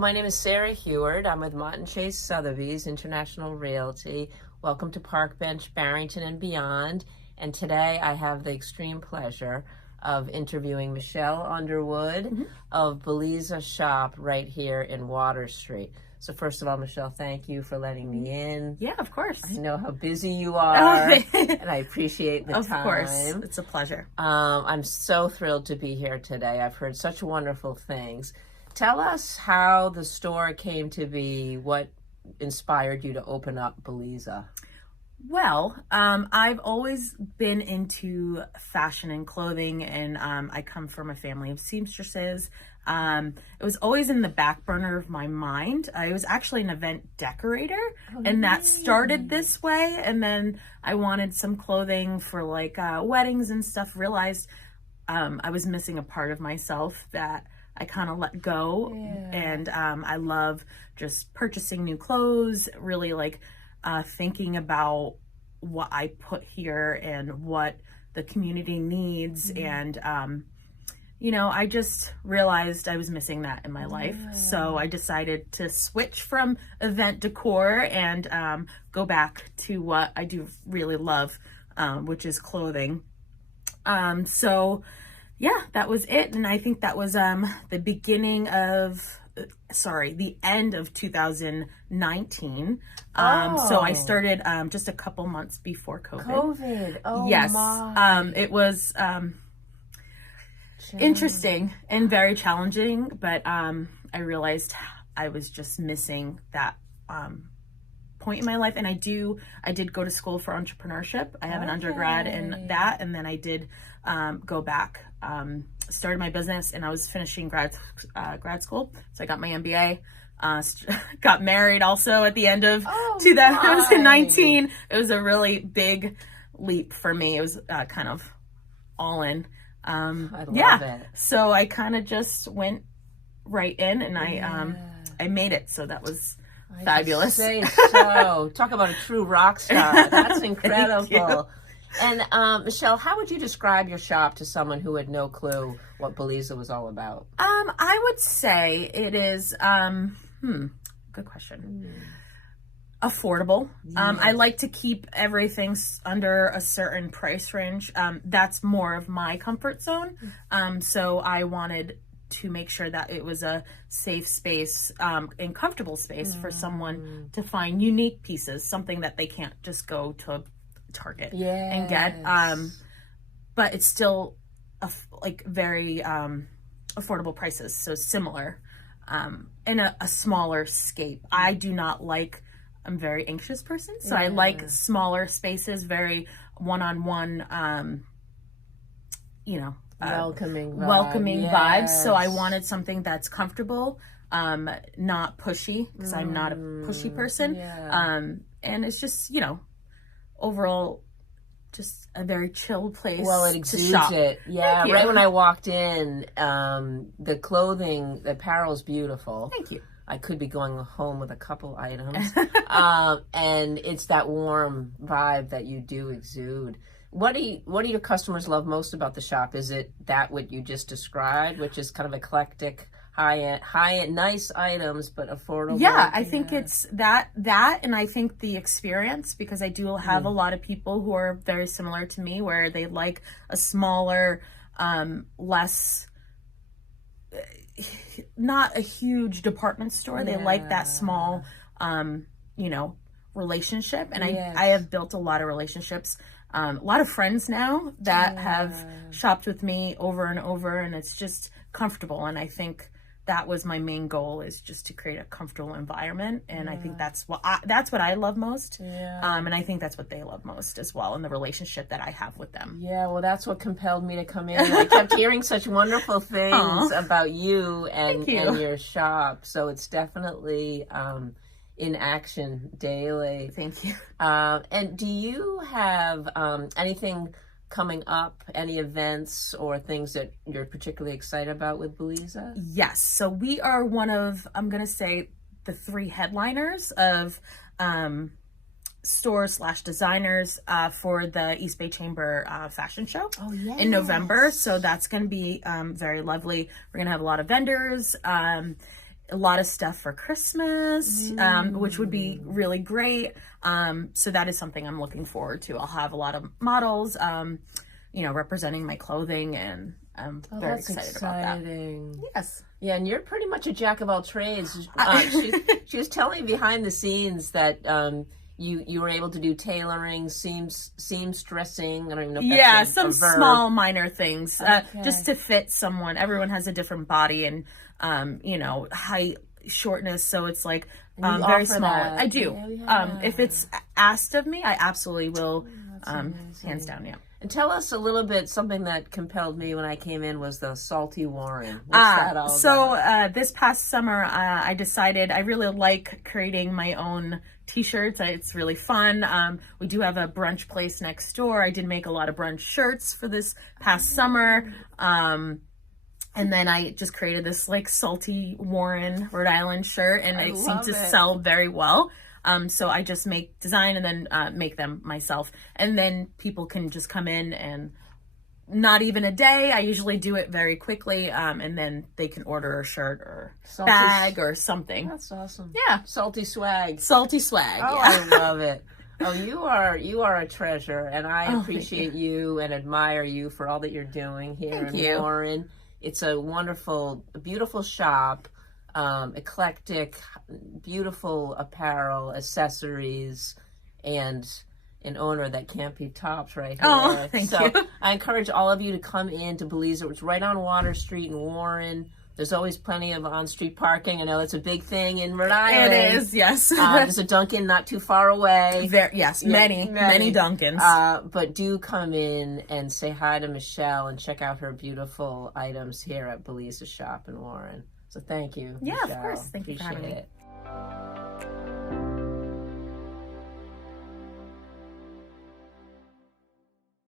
my name is Sarah Heward. I'm with Mott and Chase Sotheby's International Realty. Welcome to Park Bench, Barrington, and beyond. And today I have the extreme pleasure of interviewing Michelle Underwood of Beleza Shoppe right here in Water Street. So first of all, Michelle, thank you for letting me in. Yeah, of course. I know how busy you are, and I appreciate the time. Of course. It's a pleasure. I'm so thrilled to be here today. I've heard such wonderful things. Tell us how the store came to be, what inspired you to open up Beliza. Well, I've always been into fashion and clothing, and I come from a family of seamstresses. It was always in the back burner of my mind. I was actually an event decorator, and that started this way. And then I wanted some clothing for like weddings and stuff. Realized I was missing a part of myself that I kind of let go. And I love just purchasing new clothes, really like thinking about what I put here and what the community needs. And, you know, I just realized I was missing that in my life. So I decided to switch from event decor and go back to what I do really love, which is clothing. So yeah, that was it. And I think that was the beginning of, the end of 2019. So I started just a couple months before COVID. Yes. It was interesting and very challenging, but I realized I was just missing that point in my life. And I did go to school for entrepreneurship. I have an undergrad in that, and then I did go back, started my business, and I was finishing grad school. So I got my MBA, got married also at the end of 2019. Nice. It was a really big leap for me. It was kind of all in. I love it. So I kind of just went right in, and I made it. So that was fabulous. Say so. Talk about a true rock star. That's incredible. And Michelle, how would you describe your shop to someone who had no clue what Beliza was all about? I would say it is good question. Affordable. I like to keep everything under a certain price range. That's more of my comfort zone. So I wanted to make sure that it was a safe space and comfortable space for someone to find unique pieces, something that they can't just go to Target and get. But it's still like very affordable prices, so similar in a smaller scape. I do not like, I'm a very anxious person, so I like smaller spaces, very one-on-one, welcoming vibes. So I wanted something that's comfortable, not pushy, because I'm not a pushy person. And it's just, overall just a very chill place. Well, it exudes to shop. it. Yeah, right when I walked in, the clothing, the apparel's beautiful. Thank you. I could be going home with a couple items. And it's that warm vibe that you do exude. What do your customers love most about the shop? Is it that what you just described, which is kind of eclectic, high-end, nice items, but affordable? Yeah, I think it's that, and I think the experience, because I do have a lot of people who are very similar to me, where they like a smaller, less, not a huge department store. They like that small, relationship. And I have built a lot of relationships. A lot of friends now that have shopped with me over and over, and it's just comfortable. And I think that was my main goal, is just to create a comfortable environment. And I think that's what I love most. And I think that's what they love most as well, in the relationship that I have with them. Yeah, well, that's what compelled me to come in. I kept hearing such wonderful things about you and your shop. So it's definitely in action daily. Thank you. And do you have anything coming up, any events or things that you're particularly excited about with Beliza? Yes. So we are one of, I'm going to say, the 3 headliners of stores / designers for the East Bay Chamber fashion show in November. So that's going to be very lovely. We're going to have a lot of vendors. a lot of stuff for Christmas, which would be really great. So that is something I'm looking forward to. I'll have a lot of models, representing my clothing, and I'm very excited about that. Yes. Yeah, and you're pretty much a jack of all trades. She was telling me behind the scenes that you were able to do tailoring, seamstressing. I don't even know if that's some a verb. Small minor things, just to fit someone. Everyone has a different body and height, shortness, so it's like very small. That. I do. Yeah. If it's asked of me, I absolutely will. Hands down, yeah. And tell us a little bit. Something that compelled me when I came in was the salty Warren. What's that all about? This past summer, I decided I really like creating my own t-shirts. It's really fun. We do have a brunch place next door. I did make a lot of brunch shirts for this past summer. And then I just created this like salty Warren, Rhode Island shirt, and it seemed to sell very well. So I just design and then make them myself. And then people can just come in, and not even a day. I usually do it very quickly. And then they can order a shirt or bag or something. That's awesome. Yeah. Salty swag. Salty swag. Oh, yeah. I love it. Oh, you are a treasure, and I appreciate you and admire you for all that you're doing here in Warren. It's a wonderful, beautiful shop. Eclectic, beautiful apparel, accessories, and an owner that can't be topped right here. Oh, thank you. I encourage all of you to come in to Beliza. It's right on Water Street in Warren. There's always plenty of on-street parking. I know that's a big thing in Rhode Island. It is, yes. There's a Dunkin' not too far away. Many Dunkins. But do come in and say hi to Michelle and check out her beautiful items here at Beleza Shoppe in Warren. So thank you, Yeah, Michelle. of course. Thank you for having me. Appreciate it.